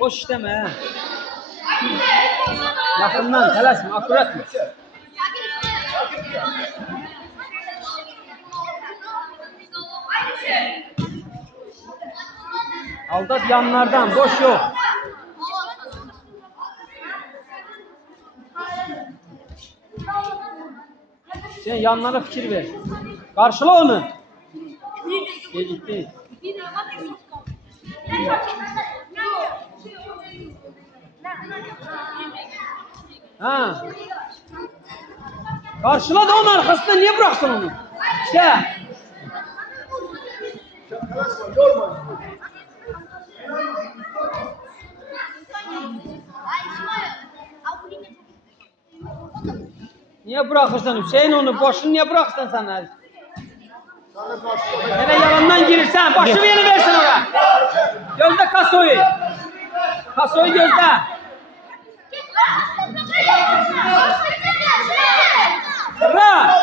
Boş işleme ha. Yakından telaşma, akurat mı? Aldat yanlardan, boş yok. Sen yanlara fikir ver. Karşıla onu. Gecikti. Ha. Karşıla da onun arkasında niye bıraksın onu? İşte. Niye bırakırsan Hüseyin onu? Boşunu niye bıraksan sen? Hele yalandan girirsen başı yeni versin ona. Gözde Kaso'yu. Kaso'yu gözde. Ra.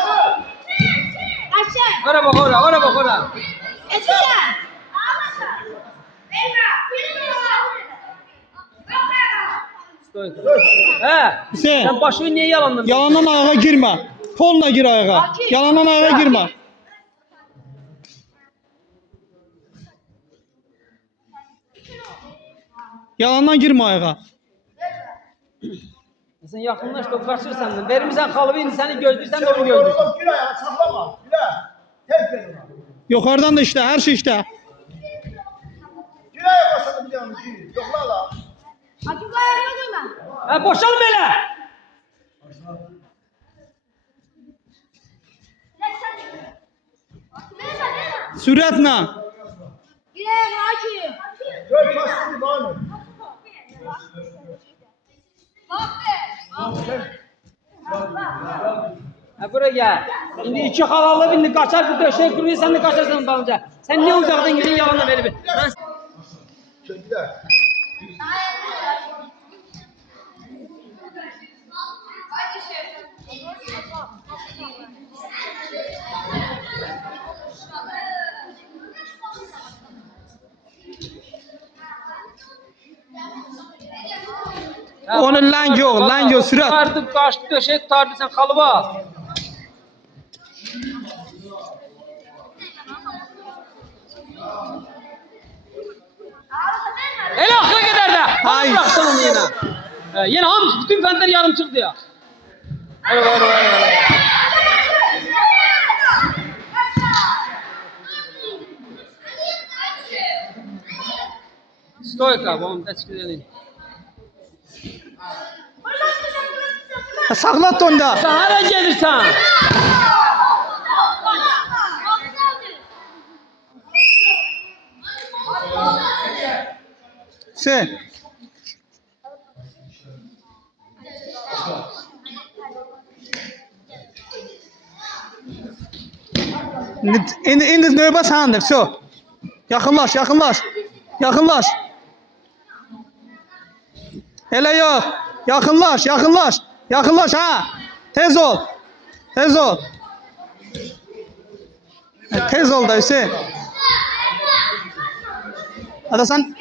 Ora bak ora, ora bak ora. He. Sen başını niye yalandın? Yalandan ayağa girme. Kolla gir ayağa. Yalandan ayağa girme. Yalandan girme ayağa. Sen yakınlaş da kaçırsan da. Verimizden kalıbı indi seni gözlürsen de onu gözlürsün. Gir ayağa saklama. Gir ayağa. Tek ver ona. Yukarıdan da işte her şey işte. Gir ayağa basalım bir yanı. Gir. Yokla la. Ha boşal böyle. Süratle. Gör pasını bağlı. Ha buraya gel. Şimdi iki halalı bindi kaçar bir döşeğe kuruyor sen de kaçarsın dalınca. Sen niye uzaktan gidiyorsun yalanla verip? Çöktüler. Onun lan yok sürat. Tutardı kaçtı döşeğe tutardı sen kalıbı al. Hele akla gider de. Hayır. Bıraksın onu yine. Yine hamsi bütün fender yarım çıktı ya. Stoyka, babam kaç gidelim. Saklat onda. Sen hala gelirsen. Sen. İndi növbə sənindir. Şu. Yaxınlaş. Elə yox. Yaxınlaş ha. Tez ol. Tez ol da Hüseyin. Hadi sen.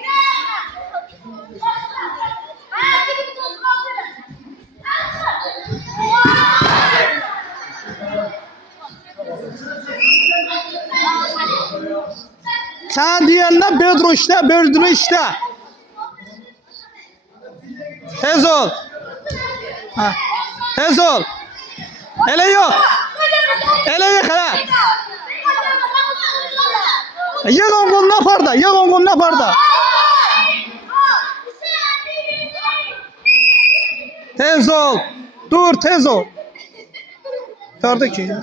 Sen diyenler böldürü işte. Tez ol. Ha. Tez ol. Hele yok hele. Yığ on koluna parda. Tez ol. Dur tez ol. Tardı ki.